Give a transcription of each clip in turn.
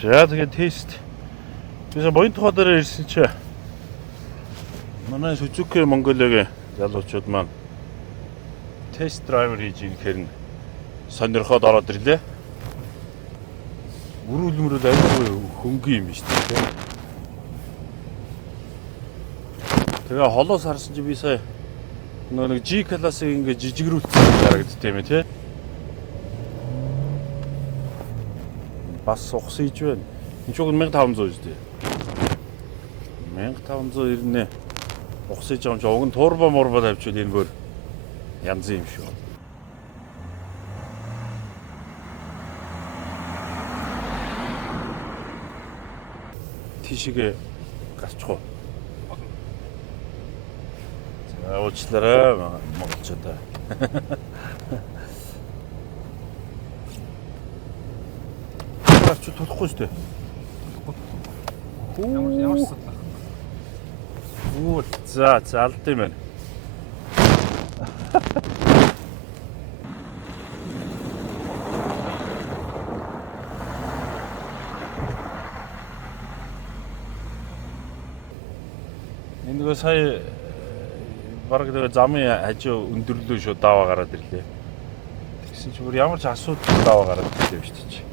За тэгээд тест. Бисаа боён тухай дээр ирсэн чи манай Suzuki Mongolia-гийн залуучууд маань тест драйвер хийж ирэхээр нь сонирхоод ороод ирлээ. Үрүүлмэрэл аюулгүй хөнгөн юм шүү дээ. Тэгээ холоос харсан чи би сая нэг G классыг ингээ жижигрүүлсэн харагддаг юм тий. Бас ухсан иж байна. Энэ ч уг 1500 шүү дээ. 1590 ухсан иж юм чи уг нь турбо морбо тавьчихвал энэ бүр янз юм шүү. Тишигээ гарчих уу. За уучлаарай монголчуудаа. Чи tudахгүй шүү дээ. Ямар асуудал. Оо за алд юм байна. Энэ нөгөө сая бараг тэгээ замын хажуу өндөрлөө шүү даваа гараад ирлээ. Тэгсэн чи бүр ямар ч асуудал даваа гараад ирлээ шүү дээ.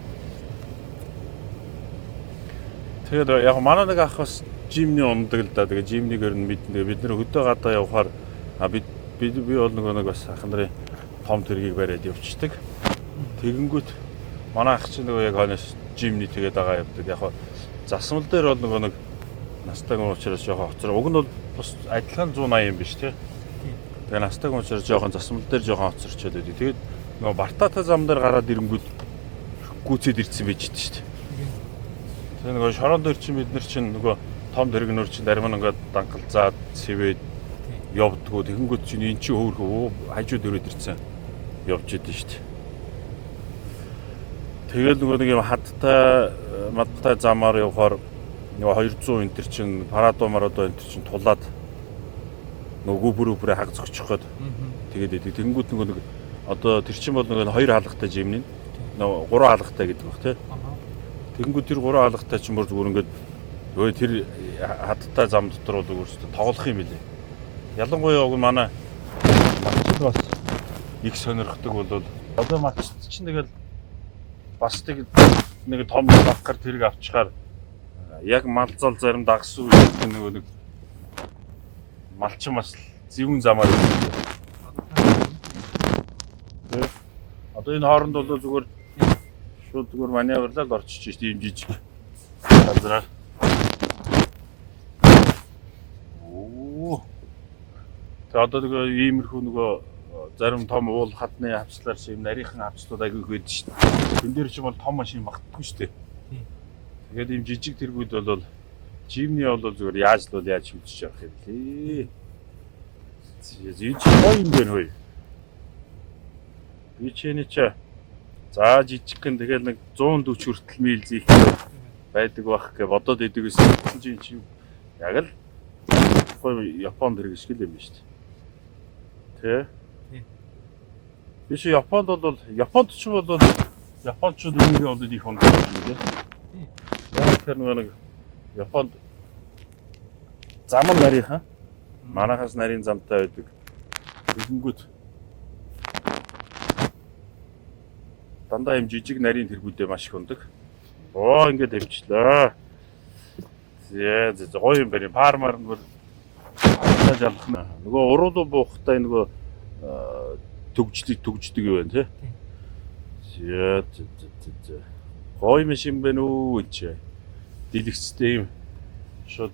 Тэгээд яг манай нэг ах бас жимний ундаг л да. Тэгээ жимнийгээр нь мэднэ. Бид нэр хөдөө гадаа явахаар би бол нэг бас ах нарын том тэргийг бариад явчихдаг. Тэгэнгүүт манай ах чинь нөгөө яг хойноос жимний тэгээд байгаа явдаг. Яг засмал дээр бол нэг настай хүн учраас жоохон хоцроо. Уг нь бол бас адилхан 180 юм биш тий. Тэгээ настай хүн учраас жоохон засмал дээр жоохон хоцорчод байдаг. Тэгээд нөгөө Бартата зам дээр гараад ирэнгүүт гүцэд ирсэн байж дээ шүү дээ. Тэгээ нөгөө шорон дээр чинь бид нар чинь нөгөө том дэрэгнөр чинь дарим нь ингээд дангалзаад сэвээд явдггүй. Тэгэнгүүт чинь эн чинь хөөрхөө хажууд өрөөд ирсэн явж идэв шүү дээ. Тэгээд нөгөө нэг юм мадтай замаар явахаар нөгөө 200 энэ төр чинь парадо энэ төр чинь тулаад нөгөө бүрээ хаг зогчих гээд тэгээд идэв. Тэгэнгүүт нөгөө нэг одоо тэр чинь бол нөгөө 2 хаалгатай жимний нөгөө 3 хаалгатай гэдэг баг тий. Тэгэнгүүт тэр 3 хаалгатай чинь бүр зүгээр ингээд өө тэр хаттай зам дотор бол өөрөөсөө тоглох юм билээ. Ялангуяа уг манай матчд бас их сонирхдаг бол одоо матчд чинь тэгэл бас нэг том баггаар тэрэг авчихаар яг малзал зарим дагс үе нөгөө нэг малчин бас зөвүүн замаар дээ. Одоо энэ хооронд бол зүгээр шууд зүгээр маневрлаад орчиж штий юм жижиг газраар. Тэгээ одоо нөгөө иймэрхүү нөгөө зарим том уул хадны хавцлаар шиг нарийнхан хавцлууд аягүй гээд штий. Тэн дээр ч юм бол том машин магтдаггүй штий. Тэгээд ийм жижиг тэргүүд бол жимний бол зүгээр яаж шүлжиж явах юм лээ. Зич гоё юм байна хөөе. Би чиний ч за жижиг гэн тэгэл нэг 140 хүртэл мил зийх байдаг байх гэж бодоод идэг гэсэн чинь яг л гоё Японд хэрэг шиг л юм шүү дээ. Тэ? Биш Японд бол Японд ч бол Япончууд үүнийгээ бол их хондог юм дээ. Яг тэр нэг Японд зам нарийнхан манайхаас нарийн замтай байдаг. Тэгэнгүүт дандаа юм жижиг нарийн тэргүүдээ маш их ундаг. Оо ингээд хэмчлээ. Зэ гоё юм байна. Фармаар нэг жалах нэ. Нөгөө уруу буухтай нөгөө төгждөг юу вэ те? Зэ. Гоё машин байна уу энэ. Дэлгэцтэй юм. Шууд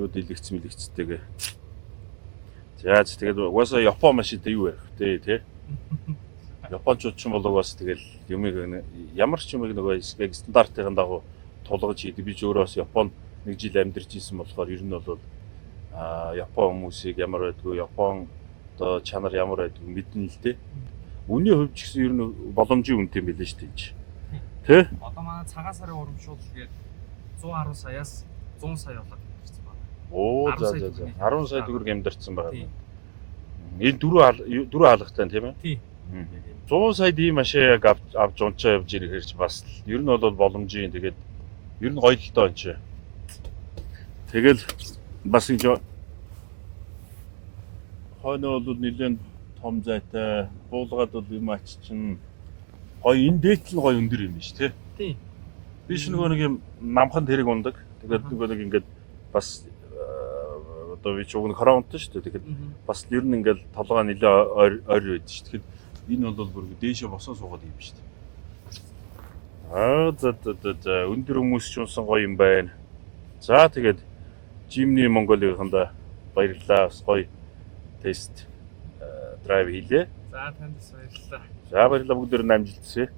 юу дэлгэцтэйгээ. За тэгээд угаасаа Япон машинтай юу ярих вэ те? Япончууд ч болог бас тэгэл юмыг ямар ч юмыг нөгөө стандартын дагуу тулгаж хийдэг. Би ч өөрөөс Японд 1 жил амьдарч исэн болохоор ер нь бол Япон хүмүүсийг ямар байдгүй, Япон одоо чанар ямар байдгүй мэднэ л дээ. Үний хувьд ч гэсэн ер нь боломжийн үнэтэй юм билээ шүү дээ. Тэ? Одоо манай цагаан сарын урамшуул гээд 110 саяас 100 сая болоод ирсэн байна. Оо за 10 сая төгрөг амьдарсан байгаа. Энэ дөрөв хаалгатай тийм ээ? Тий. 100 сая ийм машин авч унчаа явж ирэх хэрэг бас ер нь бол боломжийн тэгээд Ер нь гоё л доо энэ чи. Тэгэл бас ингэ хойно бол нэлээд том зайтай, буулгаад бол юм ач чинь гоё энэ дээт нь гоё өндөр юм шүү, тий. Тийм. Би ч нэг юм намхан тэрэг ундаг. Тэгээд нэг ингээд бас одоо би ч уг нь коронавитой шүү дээ. Тэгэхээр бас ер нь ингээд толгой нэлээ ойр байдаг шүү. Тэгэхээр энэ бол бүр дээшээ босоо суугаад юм шүү дээ. За өндөр хүмүүс ч унсан гоё юм байна. За тэгээд Jimny Mongolia-нд баярлалаа. Бас гоё тест драйв хийлээ. За танд баярлалаа. За баярлалаа бүгд амжилт хүсье.